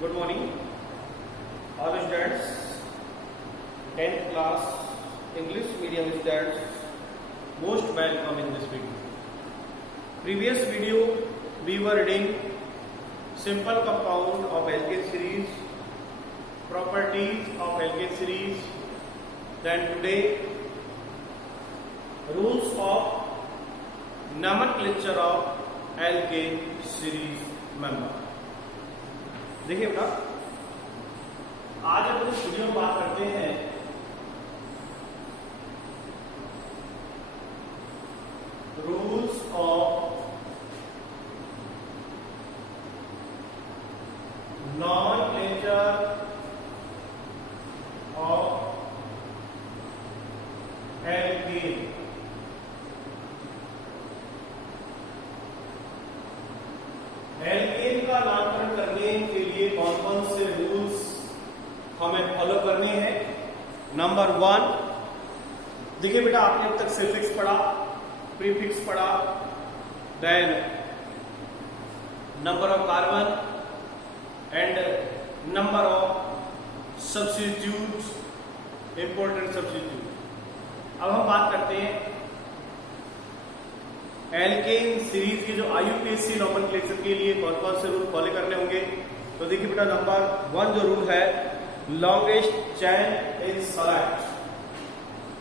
Good morning, all students. 10th class English medium students, most welcome in this video. Previous video we were reading simple compound of alkane series, properties of alkane series. Then today rules of nomenclature of alkane series member. देखिए बेटा, आज अपन इस video में बात करते हैं rules of nomenclature of alkane. Alkane का नामकरण करने के लिए कौन कौन से रूल्स हमें फॉलो करने हैं। नंबर 1, देखिए बेटा, आपने अब तक सफिक्स पढ़ा, प्रीफिक्स पढ़ा, then number of carbon and number of substituents, important substituent. अब हम बात करते हैं एल्केन सीरीज की जो IUPAC नॉमेनक्लेचर के लिए कौन कौन से रूल फॉलो करने होंगे। तो देखिए बेटा, नंबर 1 जो रूल है, longest chain is select.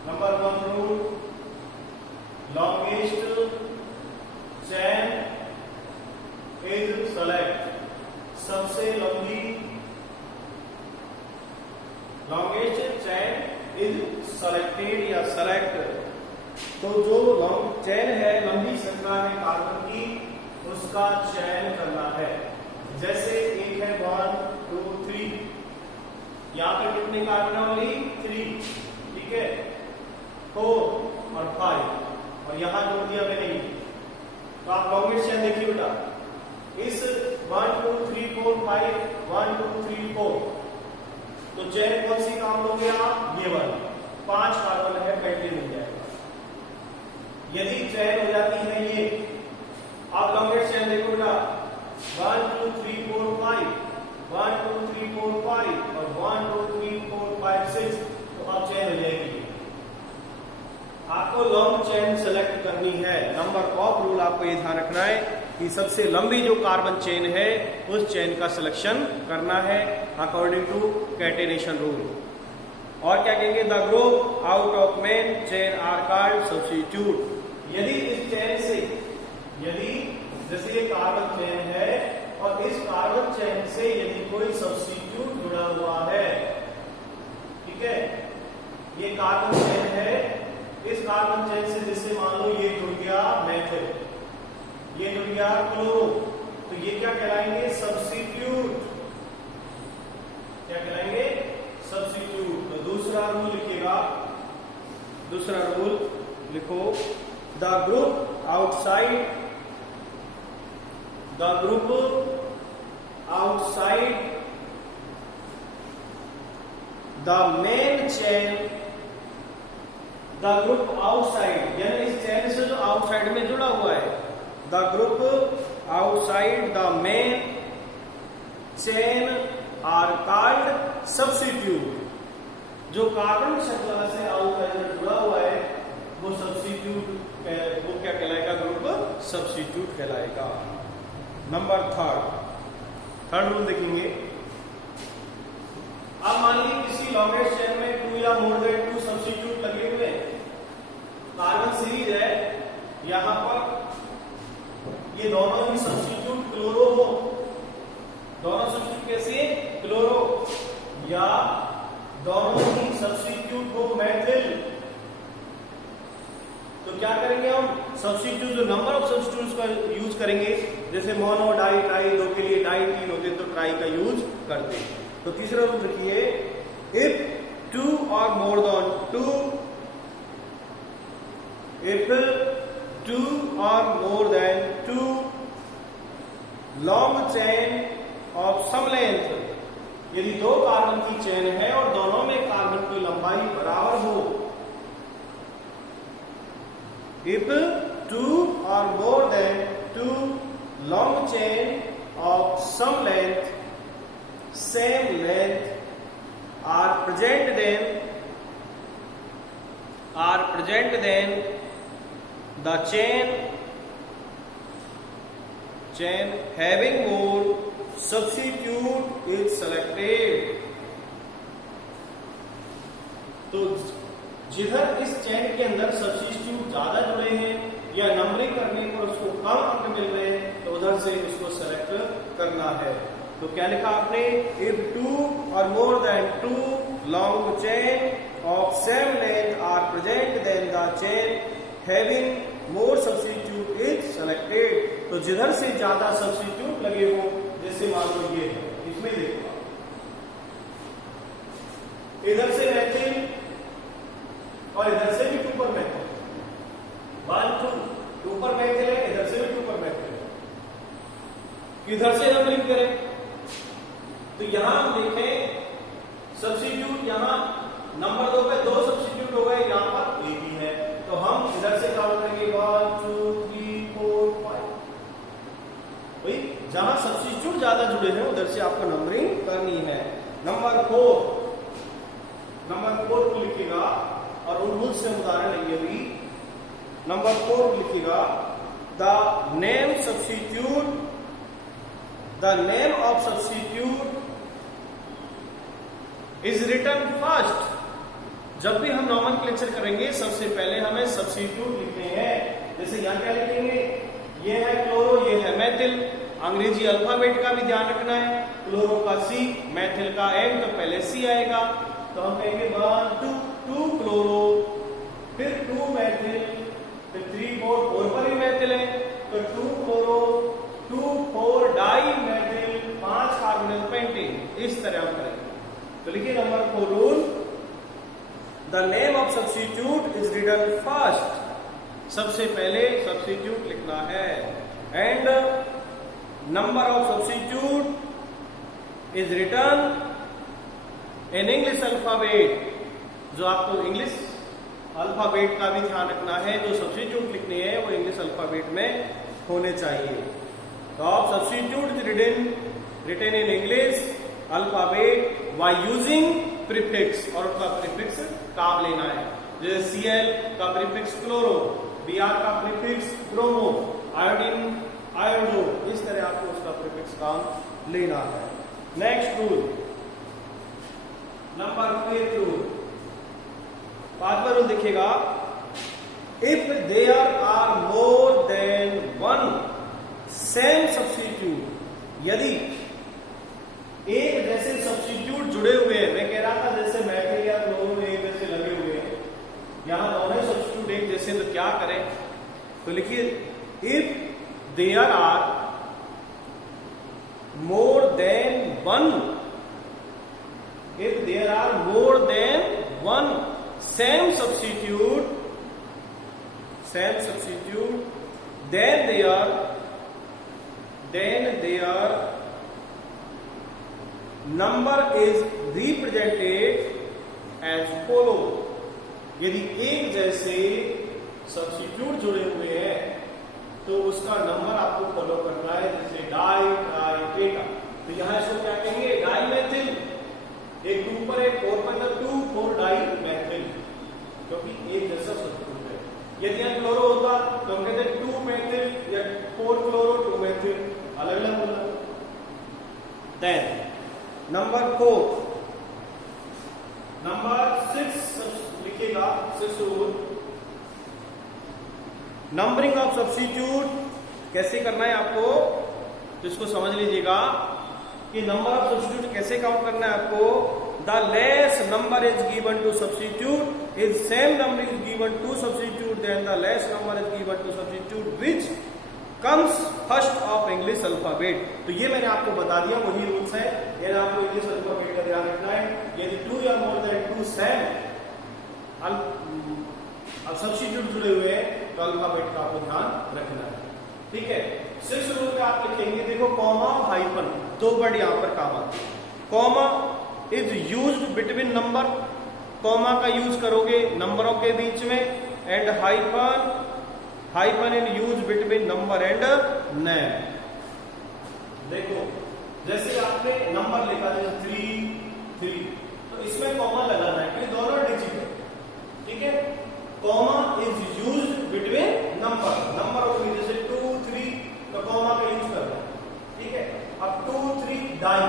Number 1 rule, longest chain is select. सबसे लंबी, लॉन्गेस्ट चेन इज सेलेक्टेड या सेलेक्ट। तो जो लॉन्ग चेन है, लंबी श्रृंखला है कार्बन की, उसका चयन करना है। जैसे एक है 1 2 3, यहां पर कितने कार्बन है? ओनली 3, ठीक है, 4 और 5, और यहां जोड़ दिया मैंने। तो आप लॉन्गेस्ट चेन देखिए बेटा, इस 1 2 3 4 5 1 2 3 4, तो चेन कौन सी काम लोगे आप? ये वाली। 5 कार्बन है, पेंटेन मिल जाएगा। यदि चयन हो जाती है ये, आप लॉन्गेस्ट चेन देखो बेटा, 1 2 3 4 5 1 2 3 4 5 और 1 2 3 4 5 6, तो आप चयन हो जाएगी। आपको लॉन्ग चेन सेलेक्ट करनी है। नंबर ऑफ रूल आपको ये ध्यान रखना है कि सबसे लंबी जो कार्बन चेन है, उस चेन का सिलेक्शन करना है अकॉर्डिंग टू कैटेनेशन रूल। और क्या कहेंगे? The group out of main chain are called substituent. यदि इस चेन से, यदि जैसे ये कार्बन चेन है और इस कार्बन चेन से यदि कोई सब्स्टिट्यूट जुड़ा हुआ है, ठीक है, ये कार्बन चेन है, इस कार्बन चेन से जैसे मान लो ये जुड़ गया मेथिल, ये जुड़ गया क्लोरो, तो ये क्या कहलाएंगे? सब्स्टिट्यूट। क्या कहलाएंगे? सब्स्टिट्यूट। तो दूसरा रूल लिखिएगा, दूसरा रूल लिखो, the group outside, the group outside the main chain, the group outside यानी इस चेन से जो आउटसाइड में जुड़ा हुआ है, the group outside the main chain are called substituent. जो कार्बन श्रृंखला से आउटसाइड में जुड़ा हुआ है, वो सब्स्टिट्यूट, वो क्या कहलाएगा? ग्रुप सब्स्टिट्यूट कहलाएगा। नंबर 3 रूल देखेंगे। अब मान लीजिए किसी लॉन्गेस्ट चेन में 2 या मोर देन 2 सब्स्टिट्यूट लगे हुए हैं। कार्बन सीरीज है, यहां पर ये दोनों ही सब्स्टिट्यूट क्लोरो हो, दोनों सब्स्टिट्यूट कैसे? क्लोरो, या दोनों ही सब्स्टिट्यूट हो मेथिल। तो क्या करेंगे हम? सब्स्टिट्यूट, जो नंबर ऑफ सब्स्टिट्यूट्स का यूज करेंगे, जैसे मोनो, डाई, ट्राई, दो के लिए डाई, 3 होते तो ट्राई का यूज करते हैं। तो तीसरा रूल रखिए, इफ 2 और मोर देन 2, इफ 2 और more than 2 long chain of some length, यदि 2 कार्बन की चेन है और दोनों में कार्बन की लंबाई बराबर हो, if 2 or more than 2 long chain of some length same length are present then the chain having more substitute is selected। तो जिधर इस चेन के अंदर सब्स्टिट्यूट ज्यादा जुड़े हैं या नंबरिंग करने पर उसको कम अंक मिल रहे हैं तो उधर से उसको सेलेक्ट करना है। तो क्या लिखा आपने, if 2 or more than 2 long chain of same length are present then the chain having more substitute is selected। तो जिधर से ज्यादा सब्स्टिट्यूट लगे हो, जैसे मान लो ये है, इसमें देखो इधर से मैथिल और इधर से भी 2 पर मैथिल, 1 2 पर मैथिल है, इधर से भी 2 पर मैथिल है, किधर से नंबरिंग करें। तो यहां हम देखें सब्स्टिट्यूट, यहां नंबर 2 पे 2 सब्स्टिट्यूट हो गए, यहां पर एक ही है, तो हम इधर से काउंट करेंगे 1 2 3 4 5। भाई जहां सब्स्टिट्यूट ज्यादा जुड़े हैं उधर से आपको नंबरिंग करनी है। नंबर 4 को लिखिएगा और उन से उदाहरण लेंगे अभी। नंबर 4 लिखिएगा, the name of substitute is written first. जब भी हम नॉमेनक्लेचर करेंगे सबसे पहले हमें सब्स्टिट्यूट लिखने हैं। जैसे यहां क्या लिखेंगे, ये है क्लोरो, ये है मैथिल। अंग्रेजी अल्फाबेट का भी ध्यान रखना है, क्लोरो का C, मैथिल का M, तो पहले C आएगा। तो हम कहेंगे 1 2 क्लोरो, फिर 2 मैथिल, फिर 3 4 पर ही मैथिल है, तो 2 chloro 2 4 di methyl, 5 carbonyl pentane. इस तरह हम करेंगे। तो लिखिए number 4 rule, the name of substitute is written first. सबसे पहले सब्स्टिट्यूट लिखना है। And number of substitute is written in English alphabet. जो आपको इंग्लिश अल्फाबेट का भी ध्यान रखना है, जो सब्स्टिट्यूट लिखने हैं वो इंग्लिश अल्फाबेट में होने चाहिए। तो of substitute is written in English alphabet by using prefix, और उसका प्रीफिक्स काम लेना है। जैसे Cl का प्रीफिक्स क्लोरो, Br का प्रीफिक्स ब्रोमो, आयोडीन आयोडो, इस तरह आपको उसका प्रीफिक्स काम लेना है। नेक्स्ट रूल, नंबर 5 रूल, 5वां रूल देखिएगा, if there are more than 1 same substitute. यदि एक जैसे सब्स्टिट्यूट जुड़े हुए हैं, मैं कह रहा था जैसे मैथिल या क्लोरो एक जैसे लगे हुए हैं, यहां दोनों सब्स्टिट्यूट एक जैसे, तो क्या करें। तो लिखिए, if there are more than 1, if there are more than 1 same substitute, then their number is represented as follow। यदि एक जैसे सब्स्टिट्यूट जुड़े हुए हैं तो उसका नंबर आपको फॉलो करना है, जैसे डाई ट्राई टेटा। तो यहां इसको क्या कहेंगे, डाई मैथिल, एक 2 पर एक 4 पर, 2 4 डाई मैथिल, क्योंकि एक जैसा सब्स्टिट्यूट है। यदि यहां क्लोरो होता तो हम कहते 2 मैथिल या 4 क्लोरो 2 मैथिल, अलग अलग बोलना। देन नंबर 4, नंबर 6 लिखिएगा, 6 रूल, नंबरिंग ऑफ सब्स्टिट्यूट कैसे करना है आपको, तो इसको समझ लीजिएगा कि नंबर ऑफ सब्स्टिट्यूट कैसे काउंट करना है आपको। The less number is given to substituent is same number is given to substituent then the less number is given to substituent which comes first of English alphabet. तो ये मैंने आपको बता दिया, वही रूल्स है, ये आपको इंग्लिश अल्फाबेट का ध्यान रखना है। यदि 2 या मोर देन 2 सेम सब्स्टिट्यूट जुड़े हुए हैं तो अल्फाबेट का आपको ध्यान रखना है, ठीक है। 6 रूल का आप लिखेंगे, देखो कॉमा हाइफन, 2 वर्ड यहां पर काम आते हैं। Comma is used between number, comma का यूज करोगे नंबरों के बीच में, and hyphen in use between number and name. देखो जैसे आपने नंबर लिखा जैसे 3 तो इसमें कॉमा लगाना है क्योंकि दोनों डिजिट है, ठीक है। Comma is used between number होगी जैसे 2 3 तो कॉमा का यूज करना है, ठीक है। अब 2 3 डाई,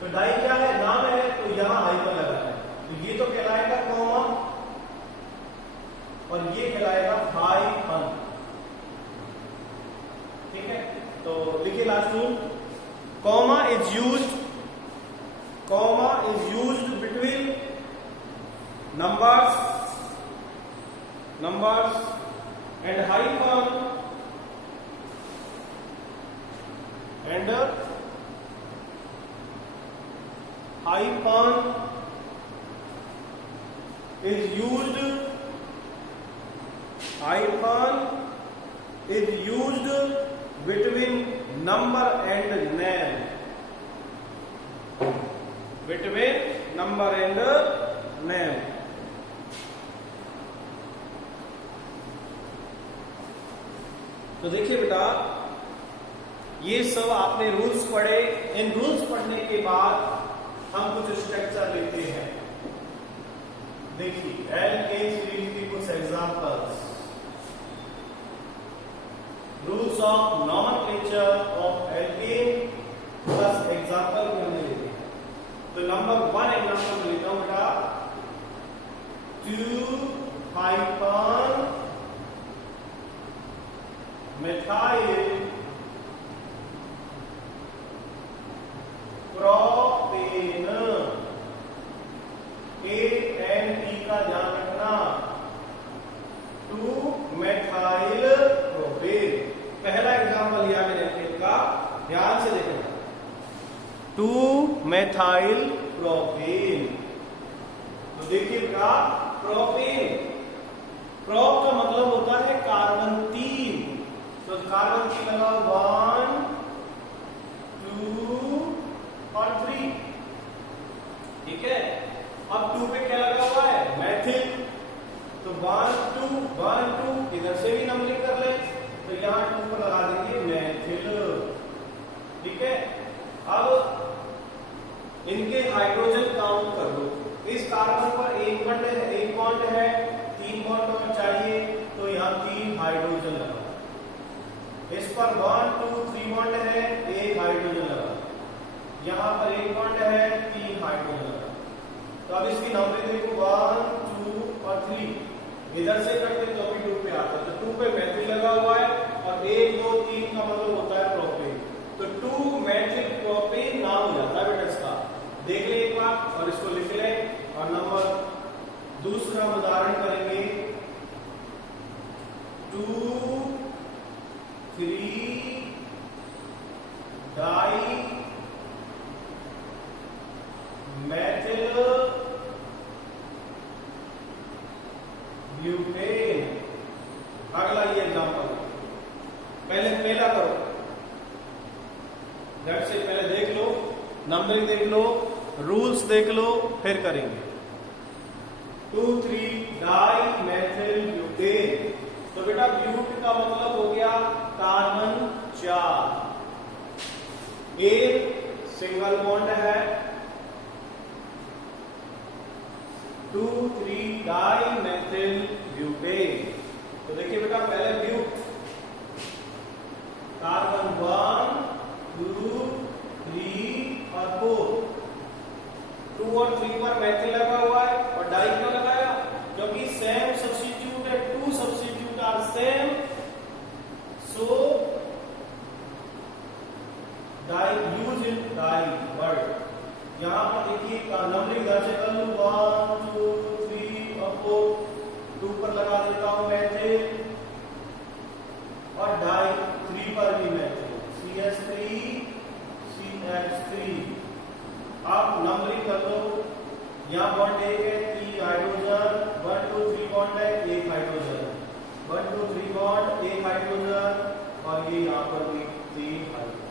तो डाई क्या है, नाम है, तो यहां हाइफन लगाना है, तो ये तो कहलाएगा कॉमा और ये कहलाएगा हाइफन, ठीक है। तो लिखिए last rule, comma is used between numbers and hyphen is used between number and name, तो देखिए बेटा, ये सब आपने रूल्स पढ़े। इन रूल्स पढ़ने के बाद हम कुछ स्ट्रक्चर लेते हैं। देखिए एलकेन सीरीज की कुछ examples, rules of nomenclature of alkene plus example भी हमने लेते हैं। तो नंबर 1 एग्जांपल लेता हूं बेटा, 2 methyl प्रोपेन, ANP का ध्यान रखना, 2 methyl प्रोपेन। पहला एग्जांपल लिया मैंने एल्केन का, ध्यान से देखना, 2 methyl प्रोपेन। तो देखिए बेटा, प्रोपेन, प्रोप का मतलब होता है कार्बन 3, तो कार्बन 3 लगा 1 2 और 3, ठीक है। अब 2 पे क्या लगा हुआ है, मैथिल, तो 1 2 इधर से भी नंबरिंग कर ले, तो यहां 2 पर लगा देंगे मैथिल, ठीक है। अब इनके हाइड्रोजन काउंट कर लो। इस कार्बन पर एक बॉन्ड है, 3 बॉन्ड और चाहिए, तो यहां 3 हाइड्रोजन लगा। इस पर 1 2 3 बॉन्ड है, 1 हाइड्रोजन लगा। यहां पर 1 बॉन्ड है, 3 हाइड्रोजन लगा। तो अब इसकी नंबरिंग देखो, 1 2 और 3 इधर से करते तो भी 2 पे आता है, तो 2 पे मैथिल लगा हुआ है, और 1 2 3 का मतलब होता है प्रोपेन, तो 2 मैथिल प्रोपेन नाम हो जाता है बेटा इसका। देख ले एक बार और इसको लिख ले। और नंबर दूसरा उदाहरण करेंगे, 2 3 डाई मैथिल ब्यूटेन। अगला ये एग्जांपल, पहला करो, झट से पहले देख लो, नंबरिंग देख लो, रूल्स देख लो, फिर करेंगे। 2 3 डाई मैथिल ब्यूटेन। तो बेटा ब्यूट का मतलब हो गया कार्बन 4, एक सिंगल बॉन्ड है, 2 3 डाई मैथिल ब्यूटेन। तो देखिए बेटा, पहले ब्यूट, कार्बन 1 2 3 और 4, 2 और 3 पर मैथिल लगा हुआ है, और डाई क्यों लगाया, क्योंकि सेम सब्स्टिट्यूट है, 2 substituent are same, so di use in di word. यहां पर देखिए नंबरिंग इधर से कर लूं, 1 2 3 और 4, 2 पर लगा देता हूं मैथिल, और डाई 3 पर भी मैथिल, CH3 CH3। आप नंबरिंग कर लो, यहां बॉन्ड 1 है, 3 हाइड्रोजन, 1 2 3 बॉन्ड है, 1 हाइड्रोजन, 1 2 3 बॉन्ड, 1 हाइड्रोजन, और ये यहां पर भी 3 हाइड्रोजन।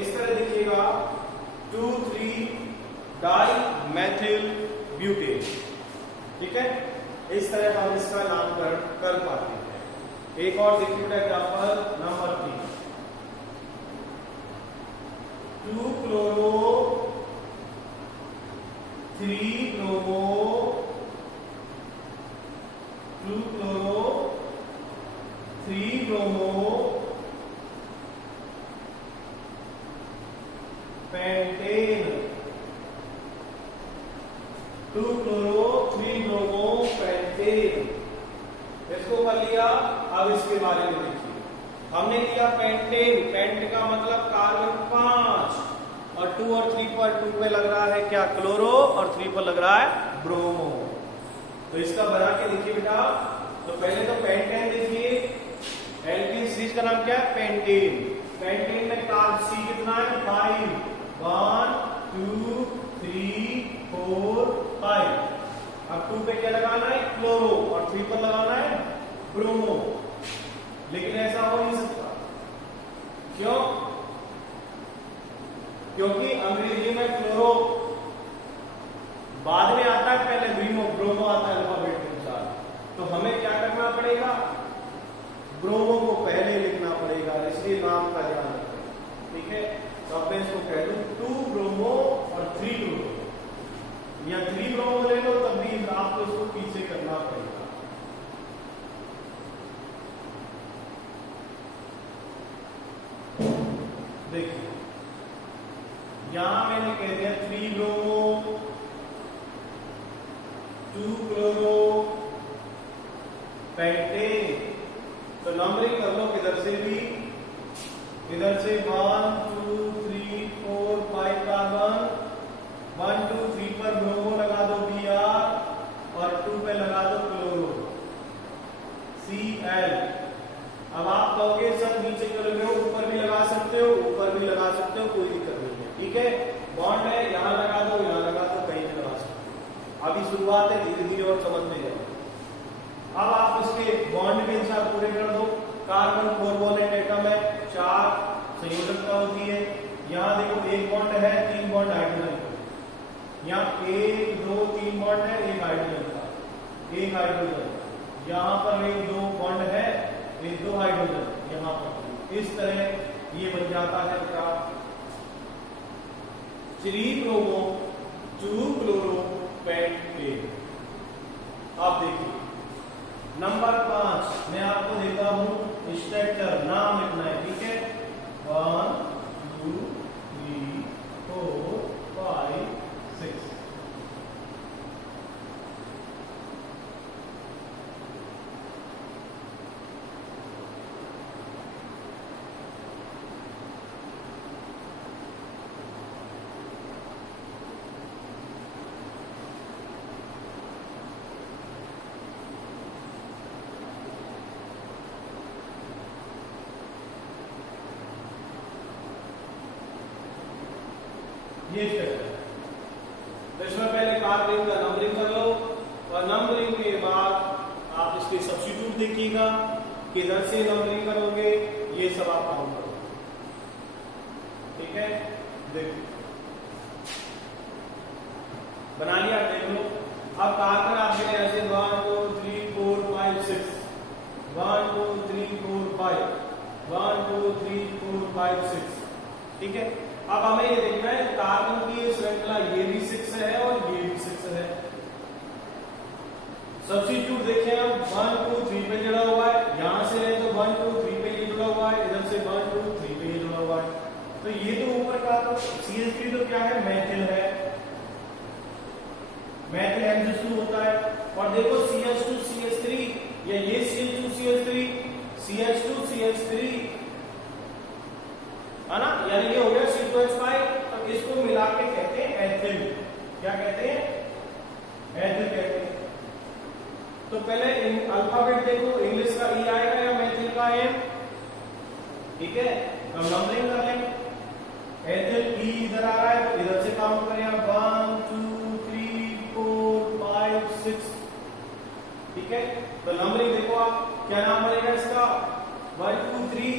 इस तरह देखिएगा, 2 3 डाई मैथिल ब्यूटेन, ठीक है। इस तरह हम इसका नामकरण कर पाते हैं। एक और देखिए example number 3, 2 chloro 3 bromo 2 chloro 3 bromo pentane 2 chloro 3 bromo pentane. इसको कर लिया। अब इसके बारे में देखिए, हमने लिया पेंटेन, पेंट का मतलब कार्बन 5 और 2 और 3 पर 2 पे लग रहा है क्या क्लोरो और 3 पर लग रहा है ब्रोमो। तो इसका बना के देखिए बेटा। तो पहले तो पेंटेन देखिए, एल्कीन सीरीज का नाम क्या है पेंटेन। पेंटेन में कार्ब सी कितना है 5, 1 2 3 4 5। अब 2 पे क्या लगाना है क्लोरो और 3 पर लगाना है ब्रोमो। लेकिन ऐसा हो नहीं सकता, क्यों? क्योंकि अंग्रेजी में क्लोरो बाद में आता है, पहले ब्रोमो आता है अल्फाबेट के अनुसार। तो हमें क्या करना पड़ेगा, ब्रोमो को पहले लिखना पड़ेगा, इसलिए नाम का ध्यान रखें। ठीक है, तो अब मैं इसको कह दूं 2 ब्रोमो और 3 ब्रोमो या 3 ब्रोमो ले लो, तब भी आपको इसको पीछे करना पड़ेगा। देखिए यहां मैंने कह दिया 3 ब्रोमो 2 क्लोरो पेंटेन। तो नंबरिंग कर लो किधर से भी, इधर से 1 2 3 4 5 कार्बन, 1 2 3 पर ब्रोमो लगा दो Br और 2 पे लगा दो क्लोरो Cl। अब आप कहोगे सर नीचे करोगे, ऊपर भी लगा सकते हो, ऊपर भी लगा सकते हो, कोई दिक्कत नहीं है। ठीक है, बॉन्ड है, यहां लगा दो, यहां लगा दो, कहीं भी लगा सकते हो। अभी शुरुआत है, धीरे धीरे और समझ में जाओ। अब आप इसके बॉन्ड के अनुसार पूरे कर दो। कार्बन 4 वैलेंट एटम है, 4 संयोजकता होती है। यहां देखो 1 बॉन्ड है, 3 बॉन्ड हाइड्रोजन। यहाँ 1 2 3 बॉन्ड है, 1 हाइड्रोजन का, 1 हाइड्रोजन। यहाँ पर 1 2 बॉन्ड है, 1 2 हाइड्रोजन यहाँ पर। इस तरह ये बन जाता है क्या 3 ब्रोमो 2 क्लोरो पेंटेन। अब देखिए नंबर 5 मैं आपको देता हूं स्ट्रक्चर, नाम लिखना है। ठीक है, 1 2 3 4 5 6। ये स्ट्रक्चर, तो इसमें पहले कार्बन का नंबरिंग कर लो और नंबरिंग के बाद आप इसके सब्स्टिट्यूट देखिएगा, किधर से नंबरिंग करोगे ये सब आप काउंट करो। ठीक है, देखो बना लिया, देख लो। अब कार्बन आपके ऐसे 1 2 3 4 5 6 1 2 3 4 5 1 2 3 4 5 6। ठीक है, अब हमें ये देखना है कार्बन की श्रृंखला ये भी 6 है और ये भी 6 है। सब्स्टिट्यूट देखें हम 1 2 3 पे जुड़ा हुआ है, यहां से ले तो 1 2 3 पे ये जुड़ा हुआ है, इधर से 1 2 3 पे ये जुड़ा हुआ है। तो ये तो ऊपर का तो CH3 तो क्या है मैथिल है, मैथिल H2 होता है। और देखो CH2 CH3 या ये CH2 CH3 CH2 CH3 है ना, यानी ये हो गया C2H5। तो इसको मिला के कहते हैं एथिल। क्या कहते हैं, एथिल कहते हैं। तो पहले अल्फाबेट देखो, इंग्लिश का E आएगा या मैथिल का M। ठीक है, हम नंबरिंग कर लेंगे। एथिल E इधर आ रहा है तो इधर से काउंट करें 1 2 3 4 5 6। ठीक है, तो नंबरिंग देखो आप, क्या नाम बनेगा इसका 1 2 3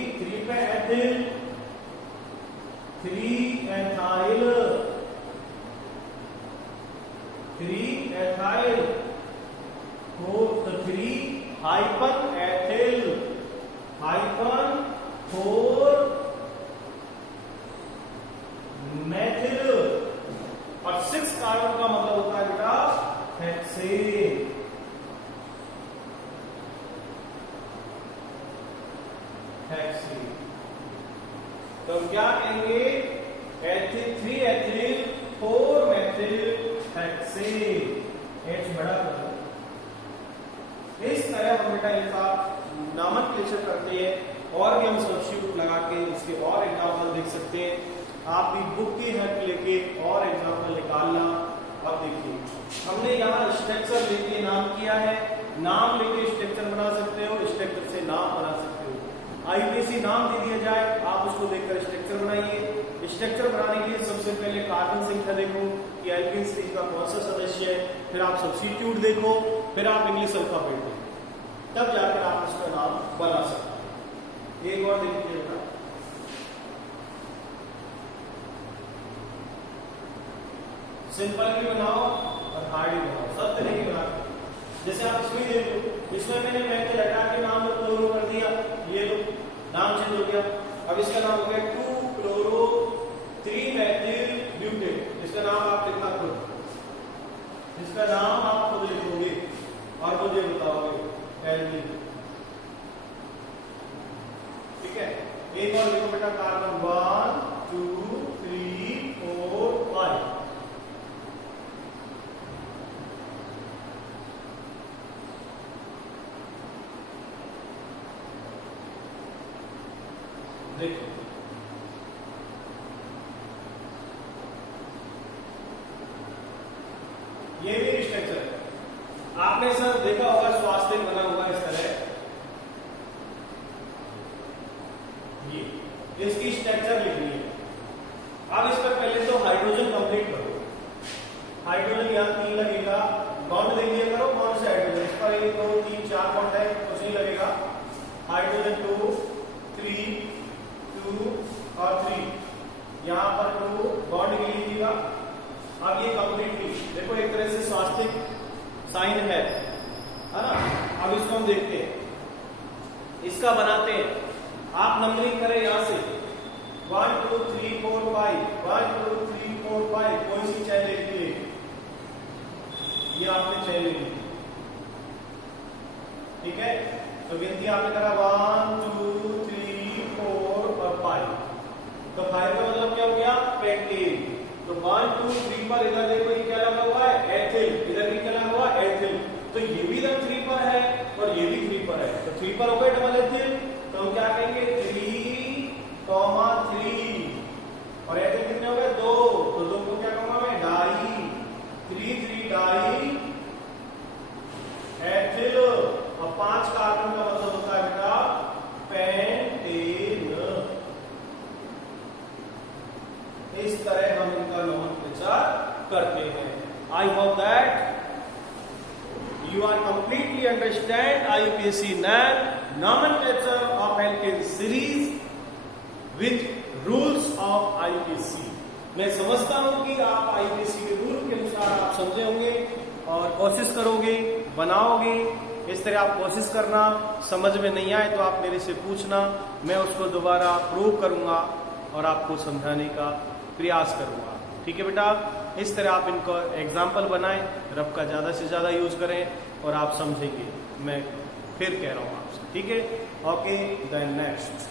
पे एथिल 3 एथाइल 4 तो 3 हाइपन एथिल हाइपन 4 हेक्सेन। तो क्या कहेंगे, ethyl 3 ethyl 4 methyl hexane. H बड़ा करो। इस तरह हम बेटा इनका नामकरण करते हैं और भी हम सब्स्टिट्यूट लगा के इसके और एग्जाम्पल देख सकते हैं। आप भी बुक की हेल्प लेके और एग्जाम्पल निकालना। अब देखिए हमने यहाँ स्ट्रक्चर लेके नाम किया है, नाम लेके स्ट्रक्चर बना सकते हो, स्ट्रक्चर से नाम बना सकते हो। आईपीएसी नाम दे दिया जाए, आप उसको देखकर स्ट्रक्चर बनाइए। स्ट्रक्चर बनाने के लिए सबसे पहले कार्बन संख्या देखो कि एल्केन सीरीज का कौन सा सदस्य है, फिर आप सब्स्टिट्यूट देखो, फिर आप इंग्लिश अल्फाबेट देखो, तब जाकर आप उसका नाम बना सकते हैं। एक और देखिएगा, सिंपल भी बनाओ और हार्ड भी बनाओ, सब तरह की बनाओ। जैसे आप इसमें देख लो, इसमें मैंने मेथड हटा के नाम तो क्लोरो कर दिया, ये लो नाम चेंज हो गया। अब इसका नाम हो गया 2 क्लोरो 3 मेथिल ब्यूटेन। इसका नाम आप लिखना खुद, इसका नाम आप खुद लिखोगे और मुझे बताओगे एल्डिहाइड। ठीक है, एक और लिखो बेटा, कार्बन 1 2 3 4 5। देखो ये भी स्ट्रक्चर है। आपने सर देखा होगा स्वास्थ्य बना हुआ इस तरह, ये इसकी स्ट्रक्चर लिखनी है। अब इस पर पहले तो हाइड्रोजन कंप्लीट करो। हाइड्रोजन यहाँ 3 लगेगा, बॉन्ड देख लिया करो कौन से हाइड्रोजन, इस पर 1 2 3 4 बॉन्ड है, कुछ नहीं लगेगा। हाइड्रोजन 2 3 2 और 3, यहाँ पर 2 बॉन्ड के लीजिएगा। अब ये कंप्लीटली देखो एक तरह से स्वास्तिक साइन है ना। अब इसको हम देखते हैं, इसका बनाते हैं। आप नंबरिंग करें यहां से 1 2 3 4 5 1 2 3 4 5, कोई सी चैन ले लीजिए, ये आपने चैन ले ली। ठीक है, तो गिनती आपने करा 1 2 3 4 और 5। तो 5 का मतलब क्या हो गया, पेंटेन। तो 1 2 3 पर इधर देखो ये क्या लगा हुआ है, एथिल, इधर भी क्या लगा हुआ है, एथिल। तो ये भी इधर 3 पर है और ये भी 3 पर है, तो 3 पर हो गए डबल एथिल। तो हम क्या कहेंगे 3 और एथिल कितने हो गए 2, तो 2 को क्या कहूंगा मैं, डाई। 3 3 die ethyl. और 5 कार्बन का मतलब होता है बेटा पेंटेन। इस तरह हम इनका नोमेनक्लेचर करते हैं। I hope that you are completely understand IUPAC NAM nomenclature of alkane series with rules of IUPAC। मैं समझता हूं कि आप IUPAC के रूल के अनुसार आप समझे होंगे और कोशिश करोगे, बनाओगे। इस तरह आप कोशिश करना, समझ में नहीं आए तो आप मेरे से पूछना, मैं उसको दोबारा प्रूव करूंगा और आपको समझाने का प्रयास करूंगा। ठीक है बेटा, इस तरह आप इनको एग्जाम्पल बनाएं, रफ का ज्यादा से ज्यादा यूज करें और आप समझेंगे। मैं फिर कह रहा हूं आपसे, ठीक है। Okay, then next.